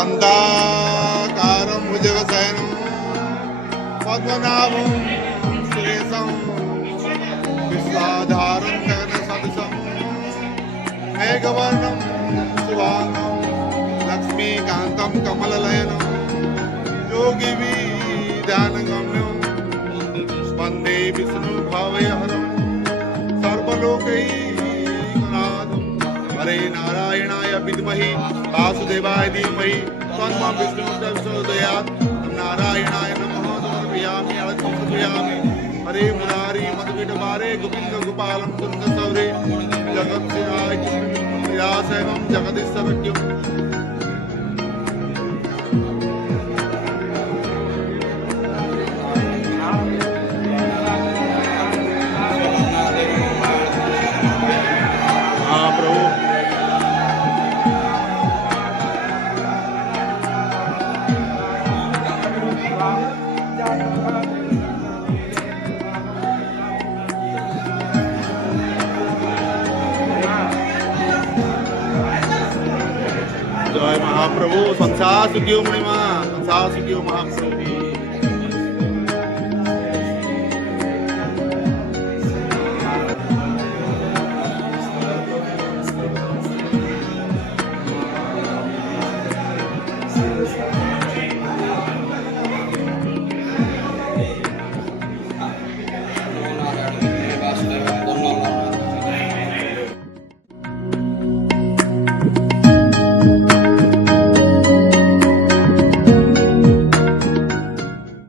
शान्ताकारं भुजगशयनं पद्मनाभं सुरेशं विश्वाधारं गगनसदृशं मेघवर्णं शुभांगं लक्ष्मीकान्तं कमलनयनं योगिभिर्ध्यानगम्यं वन्दे विष्णुभवहरं सर्वलोकैकनाथं हरे नारायणाय विद्महे वासुदेवाय धीमहि तन्नो विष्णुप्रचोदयात् नारायणाय नमः समर्पयामि समर्पयामि हरे मुरारी मधुविटमारे गोविंद गोपालं कुन्द सौरे जगत्सिराय कृष्णविलासं जगदीश्वरज्ञं जय महाप्रभु संसार सुखियो मणिमा संसार सुखियो महाप्रभु।